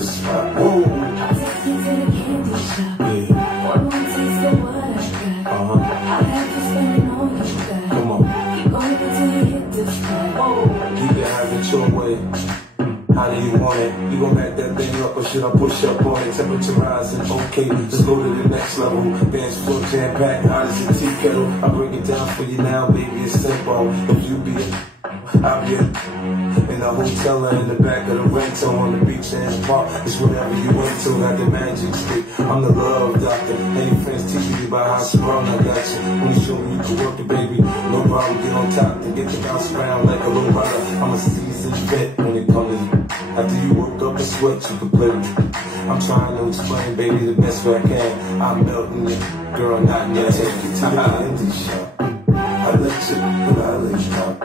the spot. Whoa. I'll take you to the candy shop. Yeah. One more taste of what I got. I'll have you spending all you got. Come on. Keep going until you hit the spot. Whoa. You can have it your way. How do you want it? You gon' back that thing up or should I push up on it? Temperature rising, okay, let's go to the next level. Dance floor jam packed, hot as a tea kettle. I'll break it down for you now, baby, it's simple. If you be out here in a hotel or in the back of the rental on the beach and the park, it's whatever you into, got the magic stick. I'm the love doctor. Any friends teaching you about how strong I got you. When you show me you can work it, baby, no problem, get on top to get the bounce around like a low rider. I'm a seasoned vet when it comes to after you work up a sweat, you can play with it. I'm trying to explain, baby, the best way I can. I'm melting it, girl, not yet. Take you to the candy shop. I let you, but I let you out.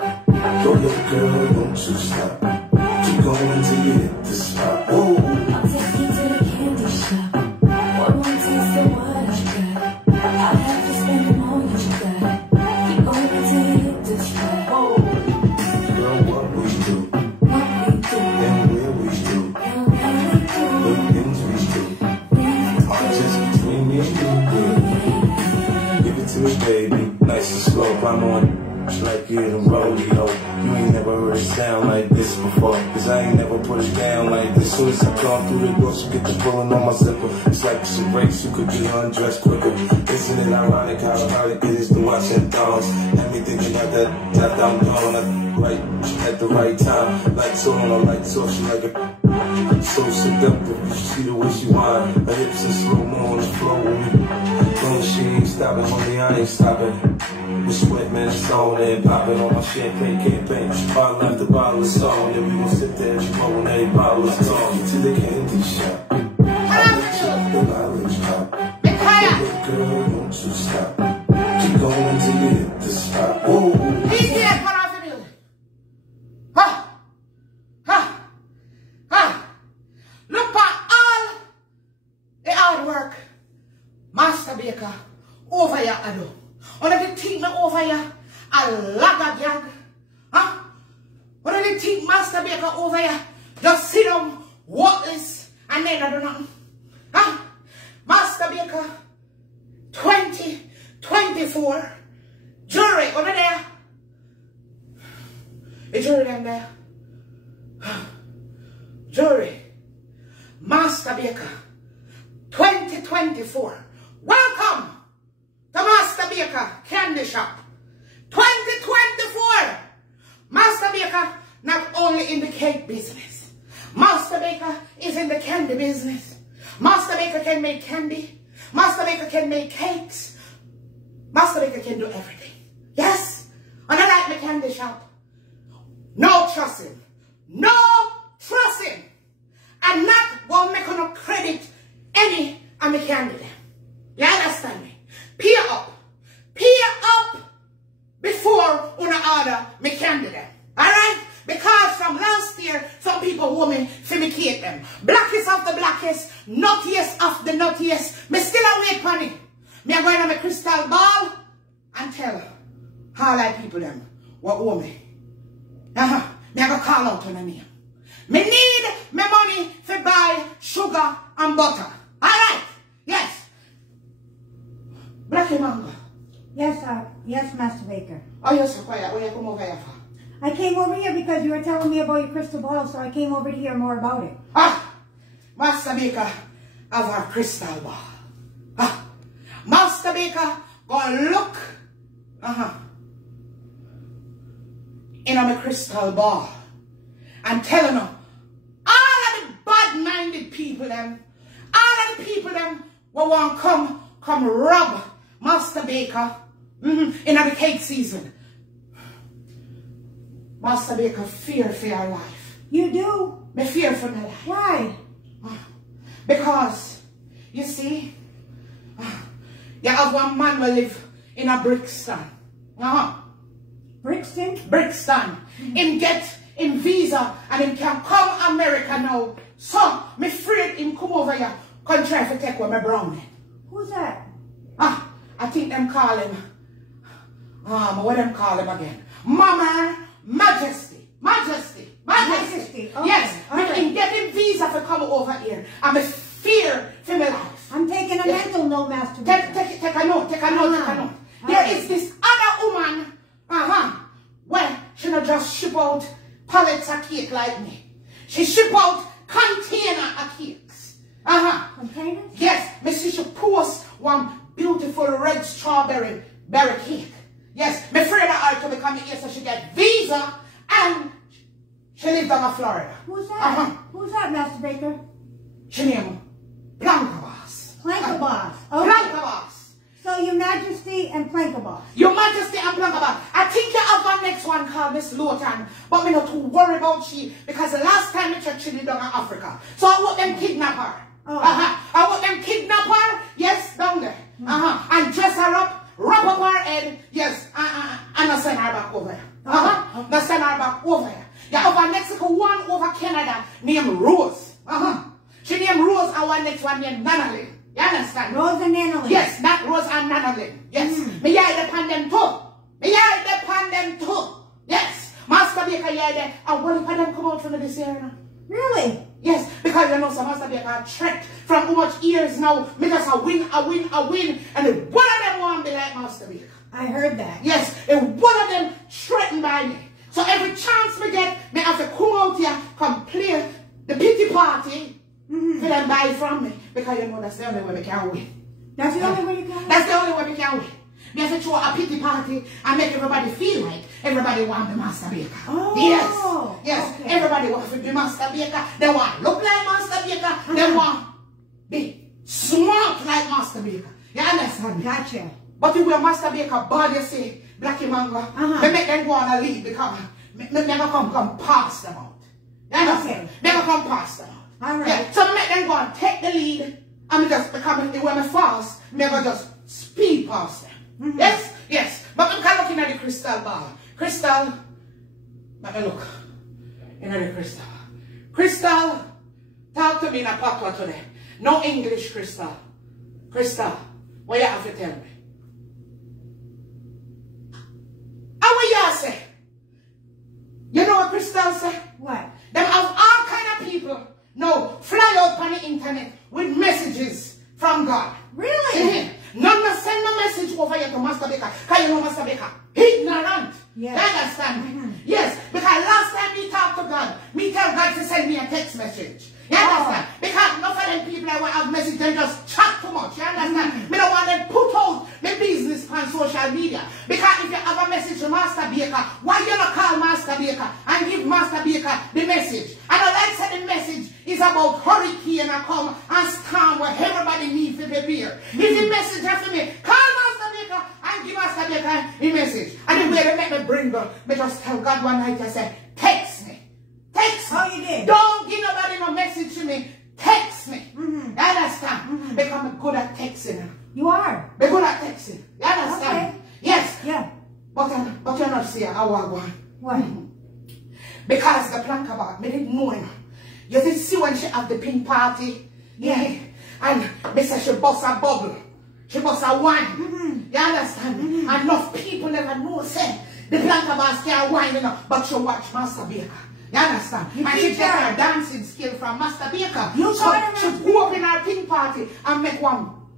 Go ahead, girl, don't you stop. Keep going till you hit the spot. Whoa. I'll take you to the candy shop. One more taste of what I got. I'll have you spending all you got. Keep going until you hit the spot. Whoa. Girl, what we do, and where we do, the things we do, are just between me and you. Give it to me, baby, nice and slow. I'm on like you in a rodeo. You ain't never heard it sound like this before, cause I ain't never put it down like this. Soon as I come through the door, you get the pulling on my zipper. It's like it's a race, you could be undressed quicker. Isn't it ironic how ironic it is to watch them thongs? Had me thinking about that I'm gone right at the right time. Lights on or lights off, she like it so seductive. You see the way she whine, her hips in slow-mo on the floor with me. Long as she ain't stopping, homie, I ain't stopping. The sweat, man, it's on and popping on my champagne campaign. Bottle after bottle of song, then we gon' sit there and smoke when every bottle is gone. To the candy shop, I let you, and I let you pop. Hey, girl, don't you stop. Keep going until you hit the spot. Whoa. He's here, put off the music. Ha! Ha! Ha! Look at all the hard work Master Baker over here, I do. One of the team over here, a lagger gang. Huh? One of the team Master Baker over here, just sit down, worthless, and then I do nothing. Huh? Master Baker, 2024, jury over there. The jury them there. Jury, Master Baker, 2024. Welcome to Master Baker Candy Shop 2024. Master Baker not only in the cake business. Master Baker is in the candy business. Master Baker can make candy. Master Baker can make cakes. Master Baker can do everything. Yes, and I like my candy shop. No trusting. No trusting. And not going to make no credit any of my candy them. You understand me? Peer up. Peer up before una order me candy them. Alright? Because from last year, some people want me to fumigate them. Blackest of the blackest, nuttiest of the nuttiest. Me still awake for it. Me are going to my crystal ball and tell all that people them what want me. Me are going to call out on a name. Me need my money to buy sugar and butter. Alright? Yes. Blackie Mango. Yes, yes, Master Baker. Oh, you're so quiet. Where you come over here for? I came over here because you were telling me about your crystal ball, so I came over to hear more about it. Ah! Master Baker have a crystal ball. Ah! Master Baker gonna look in my crystal ball and telling them all of the bad-minded people them, all of the people them will want come rob Master Baker in the cake season. Master Baker fear for your life. You do? Me fear for my life. Why? Because, you see, you have one man who live in a Brixton. Brixton? Brixton. Him get in visa and him can come America now. So, me afraid him come over here, come try to take away my brownie. Who's that? I think them call him, what them call him again? Mama Majesty. Majesty. Majesty. Okay. Yes, All we right. can get a visa for come over here. I'm a fear for my life. I'm taking a mental note, Master Take Baker. a note, take a note, take a note. There is this other woman, where she not just ship out pallets of cake like me. She ship out container of cakes. Containers? Yes, me see she post one beautiful red strawberry berry cake. Yes, me afraid of her to become here so she get visa and she lives down in Florida. Who's that? Who's that, Master Baker? She name Blanca Boss. Planka Boss. Okay. Blanca Boss. So, Your Majesty and Planka Boss. Your Majesty and Blanca Boss. I think you have one next one called Miss Lawton, but me not too worry about she because the last time we checked she lived down in Africa. So I want them kidnap her. I want them kidnap her, yes, down there. And dress her up, wrap up her head, yes, and not send her back over here. Not send her back over here. Yeah, over Mexico, one over Canada, named Rose. She named Rose, and one next one named Nanalyn. You understand? Rose and Nanalyn. Yes, not Rose and Nanalyn. Yes. Me I depend them too. Me I depend them too. Yes. Master Baker, yeah, there. And what if them come out from this area now? Really? Yes, because you know some Master Baker trekked from how much years now. Me just a win. And one of them want to be like Master Baker. I heard that. Yes, and one of them threatened by me. So every chance me get, me have to come out here, come play the pity party, for them buy from me. Because you know that's the only way we can win. That's the only way you can? That's the only way we can win. We have to throw a pity party and make everybody feel like everybody want the Master Baker. Oh, yes. okay. Everybody want to be Master Baker. They want look like Master Baker. They want be smart like Master Baker. You understand? Gotcha. But if we're Master Baker, bad you say, Blackie Mango, they make them go on a lead because me never come pass them out. You understand? Never come pass them out. All right. Yeah. So make them go and take the lead and just become when I fast, never just speed past them. Yes? Yes. But I'm kind of looking at the crystal ball. Crystal, let me look. In the crystal. Crystal, talk to me in a patois today. No English, Crystal. Crystal, what you have to tell me? How will you say? You know what Crystal say? What? Them have all kind of people now fly out on the internet with messages from God. Really? None will send no message over here to Master Baker. Because you know Master Baker, ignorant. Yes. You understand? Yes, because last time me talk to God, me tell God to send me a text message. You understand? Because enough of them people that want to have message, they just chat too much. You understand? Me don't want them put out my business on social media. Because if you have a message to Master Baker, why you not call Master Baker and give Master Baker the message? And I like say the message is about hurricane and come and storm where everybody needs to prepare. If the message has to me, call Master Baker and give Master Baker the message. And the way they make me bring up, me just tell God one night, I say, text me. Text me. Oh, you did? Don't give nobody no message to me. Text me. You understand? Because I'm good at texting. You are? I'm good at texting. You understand? Okay. Yes. Yeah. But you're not seeing how I go. What? Because the plank about me didn't know him. You did see when she had the pink party? Yeah. And me say she bust a bubble. She bust a wine. You understand? And enough people never know say the plank about can't wine, you know, but she watch Master Baker. You understand? You and she teach get her. her dancing skill from Master Baker. You so taught her she how to go up in her pink party and make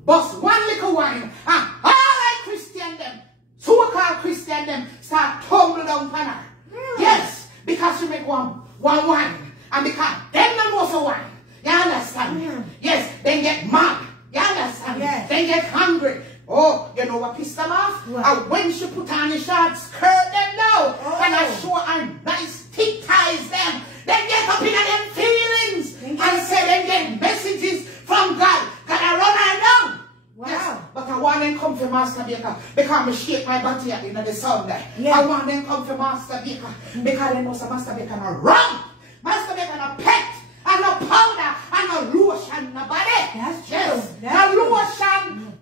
bust one little wine. And all like Christian them, so-called Christian them, start tumble down on her. Really? Yes, because she make one wine. And because them don't know so wine. You understand? Yes, they get mad. You understand? Yes. They get hungry. Oh, you know what pissed them off? What? And when she put on the short skirt them now, and I show her nice thick ties them, they get up in them feelings and say they get messages from God. God, I run her down. Wow. Yes, but I want them come for Master Baker because I shake my body at the end of the Sunday. Yeah. I want them come for Master Baker because they know some Master Baker not wrong. Master Baker not pet and no powder and no lotion nobody. That's true. Yes. That's No true. lotion,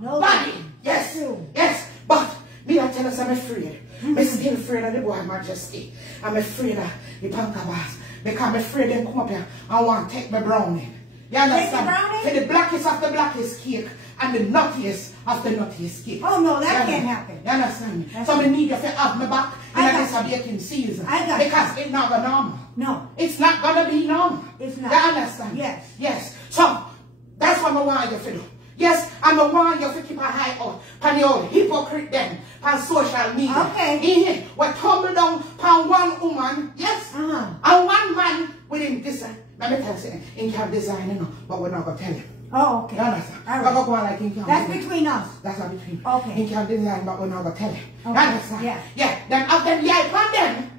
nobody. Yes. True. Yes. But me I tell us I'm afraid. I'm still afraid of the boy Majesty. I'm afraid of the Pankabas. Because I'm afraid them come up here and want to take my brownie. You understand? brownie? For the blackest of the blackest cake and the nuttiest of the nuttiest cake. Oh, no, that You can't understand? happen. You understand me? That's So I need you to have my back in this a baking season. I got because it's not gonna normal. No. It's not gonna be normal. It's not. You understand? Yes. Yes. So that's what I want you to do. Yes, I'm a want you to keep a high out on the old hypocrite them on social media. Okay. We tumble down on one woman, yes, and one man with him design. Let me tell you, he can design, you know, but we're not gonna tell him. Oh, okay. You understand? All right. We're gonna go on like he can. That's between us. That's not between. Okay. He can design, but we're not gonna tell him. Okay. You understand? Yeah. Yeah. Then after yeah, pan them.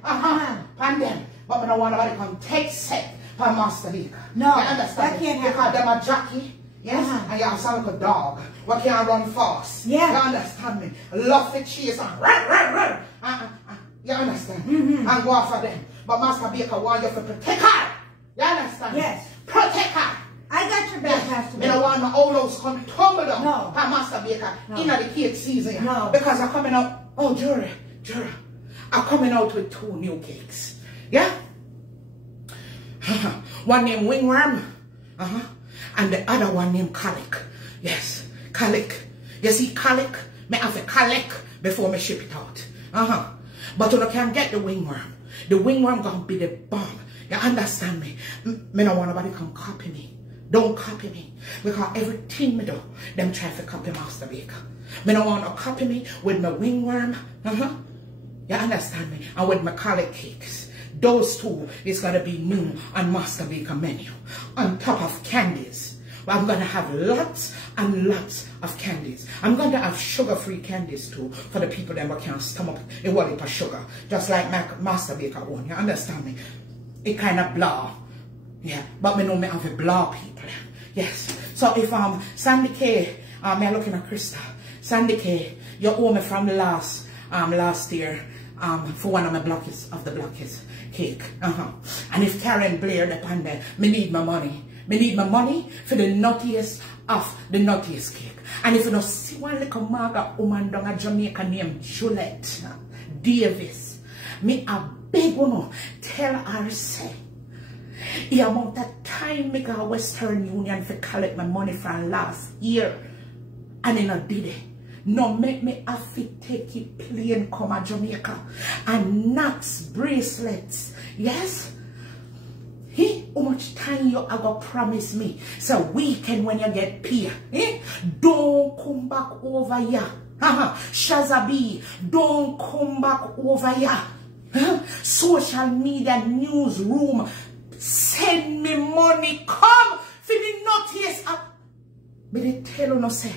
Pan them. But we don't want nobody come take set for Master Baker. No. You understand? That can't happen. Because them a jockey. Yes, and you have sound like a dog. What can't run fast. Yeah. You understand me? Love the chase and you understand? And go after them. But Master Baker want you to protect her. You understand? Yes. Protect her. I got your back, Pastor. Me don't want no old house come tumble down. No. For Master Baker. No. In the cake season. No. Because I'm coming out. Oh, Jura. I'm coming out with 2 new cakes. Yeah? One named Wingworm. And the other one named Colic. Yes, Colic. You see, Colic, me have a Colic before me ship it out. But you can't get the wingworm. The wingworm gonna be the bomb. You understand me? Me don't want nobody come copy me. Don't copy me. Because everything me do, them try to copy Master Baker. Me don't want to copy me with my wingworm. You understand me? And with my Colic cakes. Those 2 is going to be new on Master Baker menu. On top of candies. But I'm going to have lots and lots of candies. I'm going to have sugar-free candies too for the people that can't stomach a wallet of sugar. Just like Master Baker one. You understand me? It kind of blah. Yeah. But me know me have a blah people. Yes. So if Sandy K, me looking at Krista. Sandy K, you owe me from last year for one of my blockets of the blockets cake. And if Karen Blair upon there, me need my money. Me need my money for the nuttiest of the nuttiest cake. And if you don't see one little maga woman down a Jamaica named Juliet Davis, me a big one tell her say, the amount of time me go Western Union for collect my money from last year, and then I did it. No, make me have to take it plane come to Jamaica and Knox bracelets. Yes? How much time you are going to promise me? So weekend when you get paid. Don't come back over here. Shazabi, don't come back over here. Social media newsroom, send me money. Come for the notice. But they tell you no say.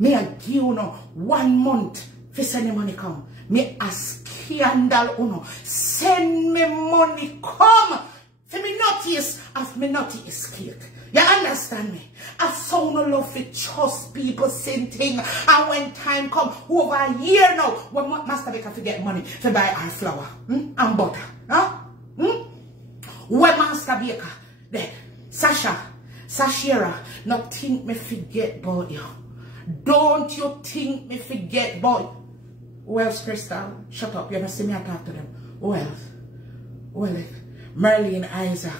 Me a give you no 1 month for send me money come. Me a scandal uno. Send me money come. For me notice of me notice cake. You understand me? I so no love to trust people saying thing. And when time come over a year now, when Master Baker to get money to buy our flour and butter. When Master Baker, the Sashira, not think me forget about you. Don't you think me forget about you? Who else, Crystal? Shut up. You ever see me talk to them? Who else? Well, Merlin Isaac.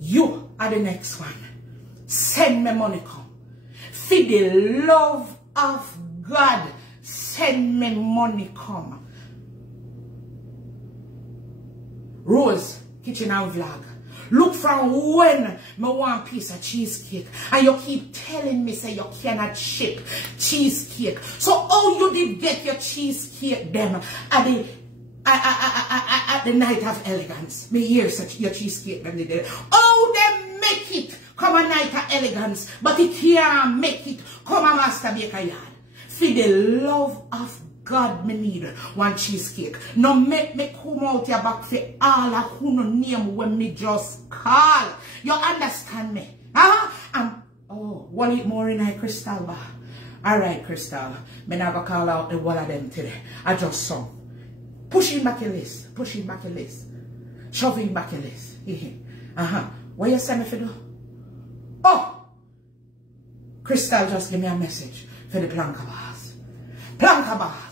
You are the next one. Send me money come. For the love of God, send me money come. Rose, kitchen and vlog. Look from when me want piece of cheesecake. And you keep telling me say you cannot ship cheesecake. So how you did get your cheesecake them at the night of elegance? Me hear such your cheesecake them they did. Oh, they make it come a night of elegance, but it can't make it come a Master Baker yard. For the love of God, me need one cheesecake. No make me come out your back for all of who no name when me just call. You understand me? And oh, what it more in a Crystal bar? Alright, Crystal. Me never call out the one of them today. I just saw. Pushing back your list. Pushing back your list. Shoving back your list. What you send me for do? Oh! Crystal just give me a message for the Planka bars. Planka bars.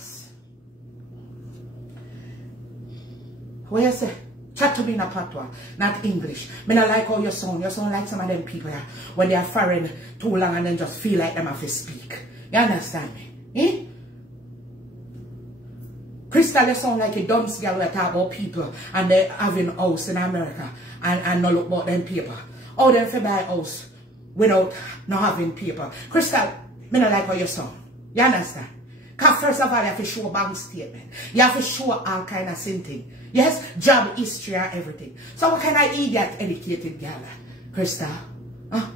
What you say? Chat to me in a patois, not English. Me not like how you sound. You sound like some of them people here when they are foreign too long and then just feel like them have to speak. You understand me? Crystal, you sound like a dunce girl that talk about people and they having a house in America and not look about them paper. How them for buy a house without not having paper? Crystal, me not like how you sound. You understand? Because first of all, you have to show a bank statement. You have to show all kind of thing. Yes, job history and everything. So what kind of idiot educated girl? Crystal? Huh?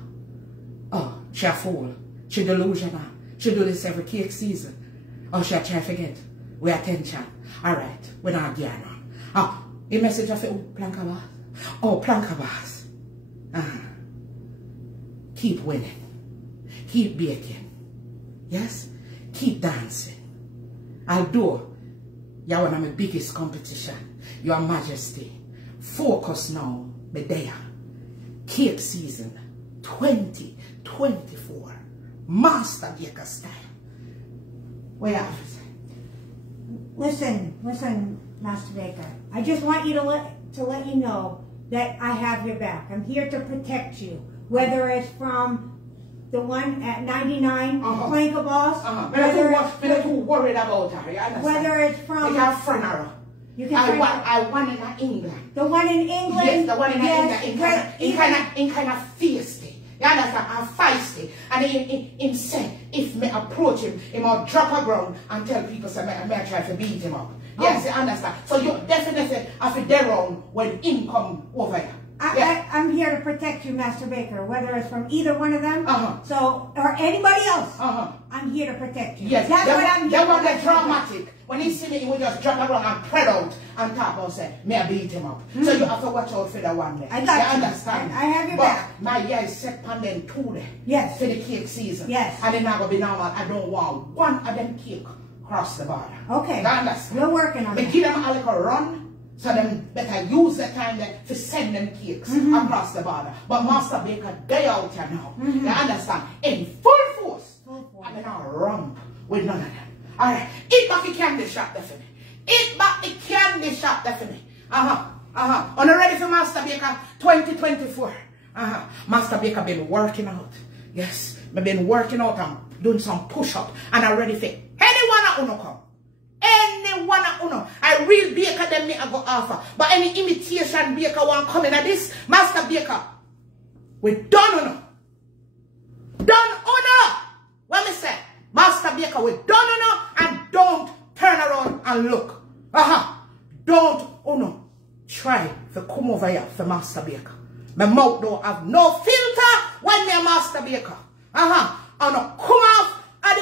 Oh, she a fool. She delusional. She do this every cake season. Oh, she a try to forget. We attention. Alright, we're not getting on. Oh, the message of Plankabas. Oh, Plankabas. Keep winning. Keep baking. Yes? Keep dancing. I'll do. You're one of my biggest competition. Your Majesty. Focus now, Medea. Cake season 2024. Master Baker style. Where are you? Listen, Master Baker. I just want you to let you know that I have your back. I'm here to protect you. Whether it's from the one at 99, Plankabas. We're too worried about her. You understand? Whether it's from... You can friend her. You can I want in England. The one in England? Yes, the one in England. In kind of feisty. You understand? And feisty. And he said, if me approach him, he might drop a ground and tell people, say, I try to beat him up. Yes, you understand? So you definitely have to get around when him come over here. I'm here to protect you, Master Baker, whether it's from either one of them, or anybody else. I'm here to protect you. Yes, that's what I'm here to protect. Dramatic. When he see me, he will just drop around and spread out and talk about say, may I beat him up. So you have to watch out for the one there. I got you. Understand? I have your back. My year is set on them two there. Yes. For the cake season. Yes. And it's not going to be normal. I don't want one of them cake cross the border. Okay. You understand? We're working on it. Give them a little run. So them better use the time there to send them cakes across the border. But Master Baker, they out here now. You understand? In full force. And then I'll run with none of them. Alright. Eat back the candy shop there for me. Eat back the candy shop there for me. Are you ready for Master Baker 2024? Master Baker been working out. Yes. I've been working out and doing some push-up. And I'm ready for anyone who come. Anyone who know. I real baker them me I go offer. But any imitation baker want come in at this, Master Baker, we done or no. Done or no. What me say? Master Baker, we done or no. And don't turn around and look. Don't or no. Try to come over here for Master Baker. My mouth don't have no filter when me a Master Baker. And no come off and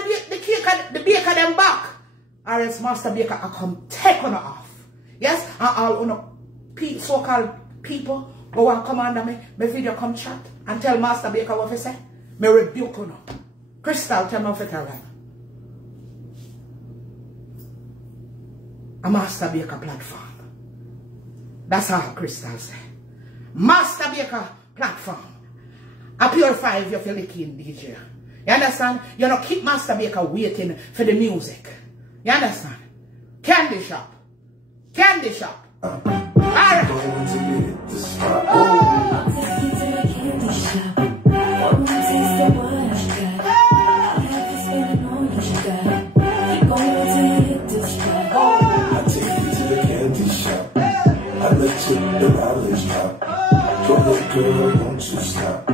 the baker them back. Or else Master Baker I come take on off. Yes? And all so-called people go and come under me, my video come chat and tell Master Baker what he say. Me rebuke on. Crystal tell me what it right. A Master Baker platform. That's how Crystal say. Master Baker platform. I purify if you feel like in DJ. You understand? You don't keep Master Baker waiting for the music. You understand? Candy shop. Candy shop. Alright. I let you the knowledge drop. Go ahead, girl, don't you stop.